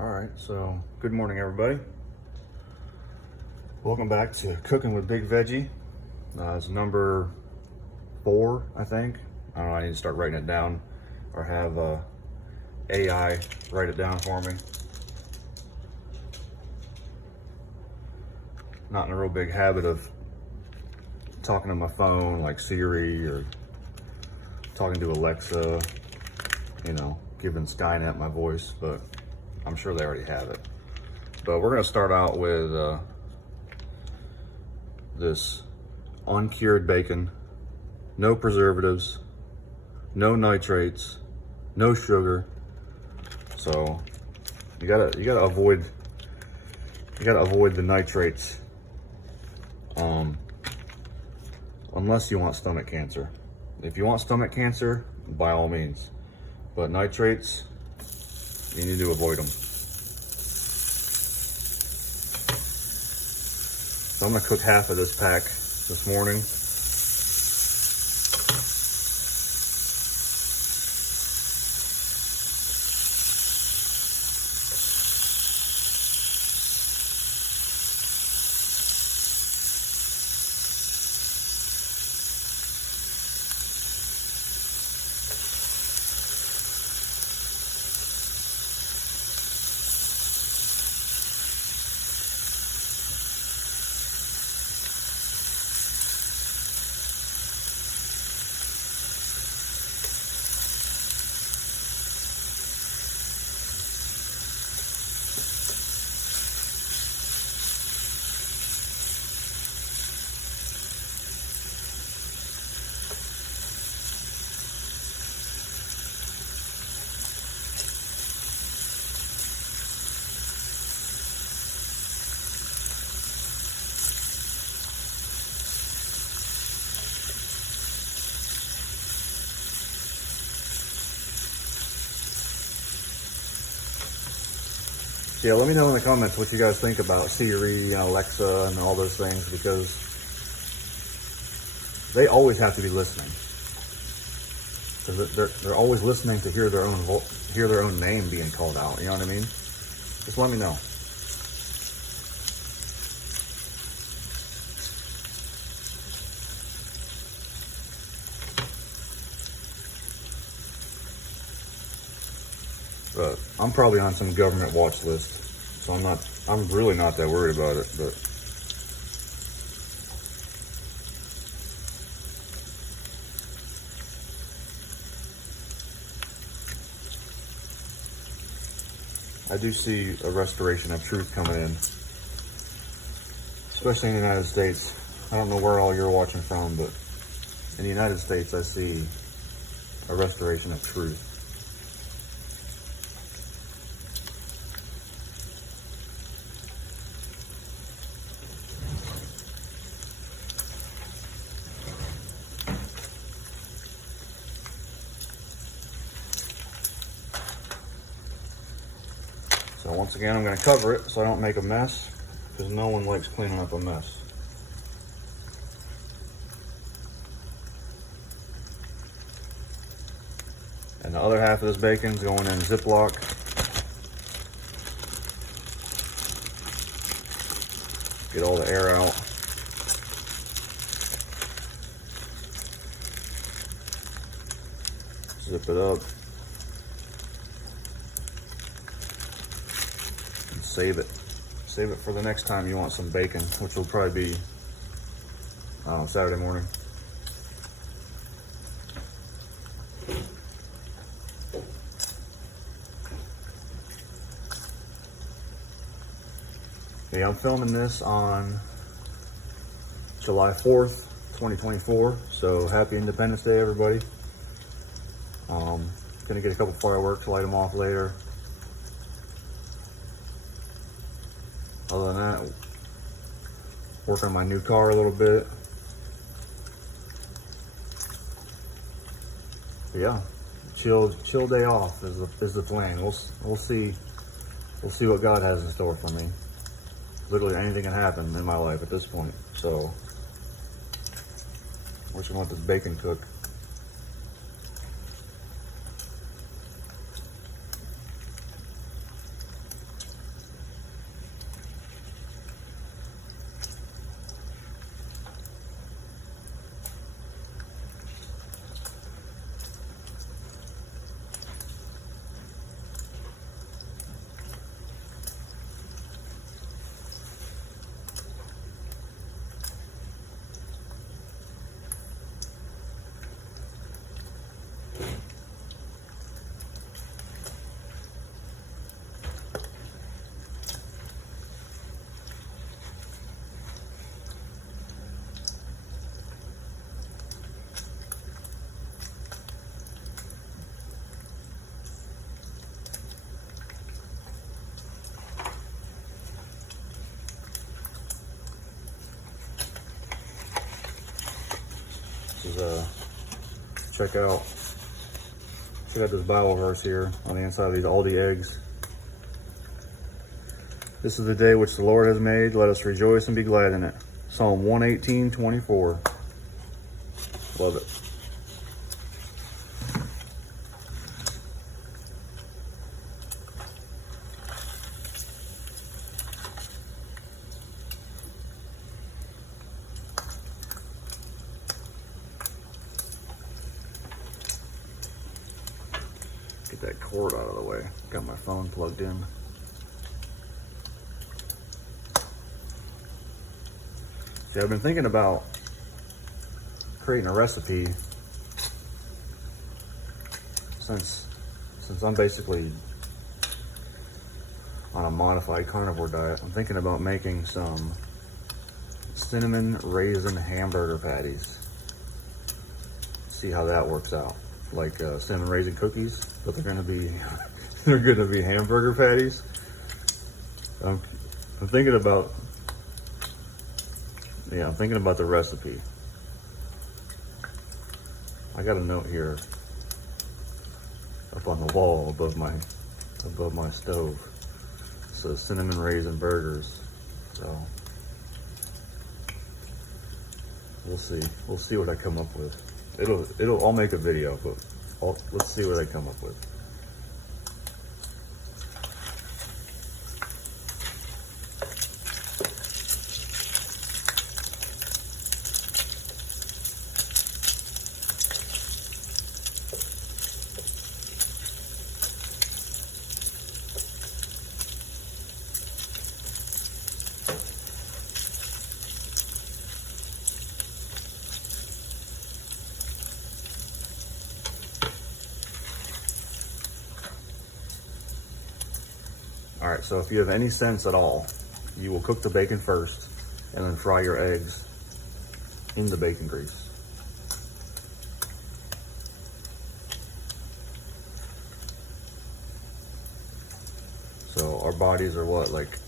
All right, so good morning, everybody. Welcome back to Cooking with Big Veggie. It's number 4, I think. I don't know, I need to start writing it down or have AI write it down for me. Not in a real big habit of talking to my phone like Siri or talking to Alexa, you know, giving Skynet my voice, but I'm sure they already have it. But we're gonna start out with this uncured bacon, no preservatives, no nitrates, no sugar. So you gotta avoid the nitrates, unless you want stomach cancer. If you want stomach cancer, by all means, but nitrates, you need to avoid them. So I'm gonna cook half of this pack this morning. Yeah, let me know in the comments what you guys think about Siri and Alexa and all those things, because they always have to be listening. Because they're always listening to hear their own name being called out. You know what I mean? Just let me know. But I'm probably on some government watch list, so I'm really not that worried about it, but I do see a restoration of truth coming in, especially in the United States. I don't know where all you're watching from, but in the United States, I see a restoration of truth. So once again, I'm going to cover it so I don't make a mess, because no one likes cleaning up a mess. And the other half of this bacon is going in Ziploc. Get all the air out. Zip it up. Save it. Save it for the next time you want some bacon, which will probably be Saturday morning. Okay, I'm filming this on July 4th, 2024. So happy Independence Day, everybody. Gonna get a couple fireworks, light them off later. Other than that, work on my new car a little bit. But yeah, chill day off is the plan. We'll see what God has in store for me. Literally anything can happen in my life at this point. So we're just gonna let this bacon cook. check out this Bible verse here on the inside of these Aldi eggs. This is the day which the Lord has made. Let us rejoice and be glad in it. Psalm 118:24. Love it. Get that cord out of the way. Got my phone plugged in. See, I've been thinking about creating a recipe since I'm basically on a modified carnivore diet. I'm thinking about making some cinnamon raisin hamburger patties. See how that works out. Like cinnamon raisin cookies, but they're gonna be hamburger patties. I'm thinking about the recipe. I got a note here up on the wall above my stove. It says cinnamon raisin burgers. So we'll see what I come up with. I'll make a video, but let's see what I come up with. All right, so if you have any sense at all, you will cook the bacon first and then fry your eggs in the bacon grease. So our bodies are what, like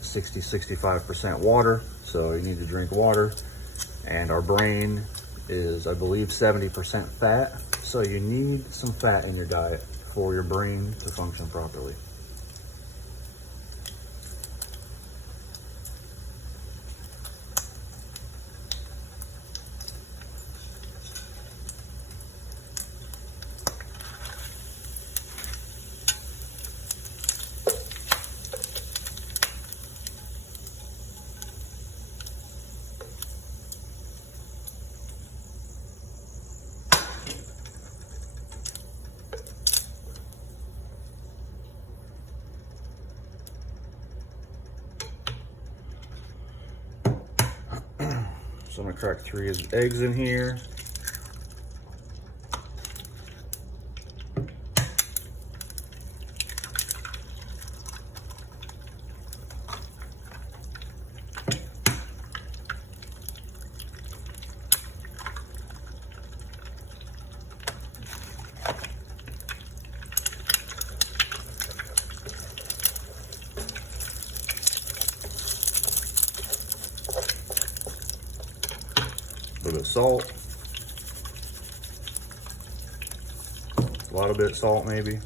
65% water, so you need to drink water. And our brain is, I believe, 70% fat, so you need some fat in your diet for your brain to function properly. So I'm gonna crack 3 eggs in here. A little bit of salt, a lot of bit of salt maybe.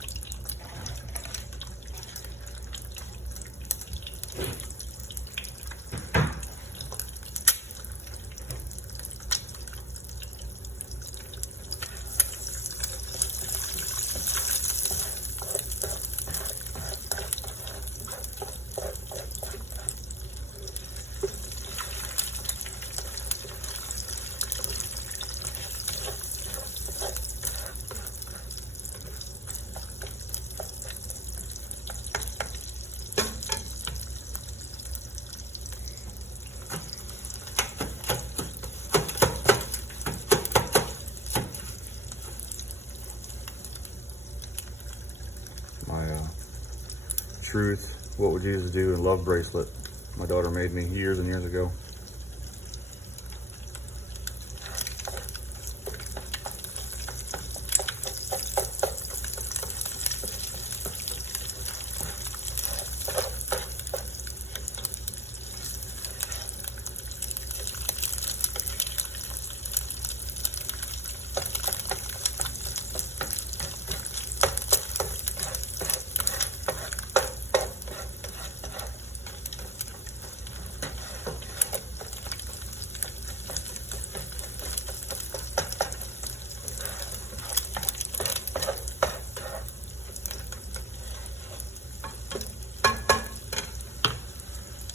My Truth, What Would Jesus Do, and Love bracelet my daughter made me years and years ago.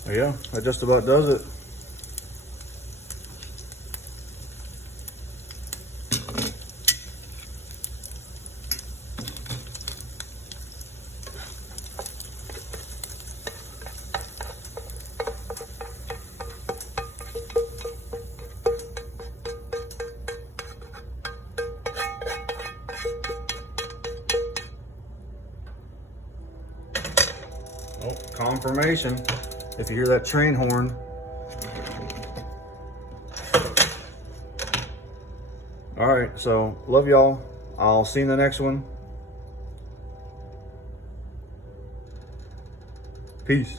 Yeah, that just about does it. Oh, confirmation. If you hear that train horn. All right, so love y'all. I'll see you in the next one. Peace.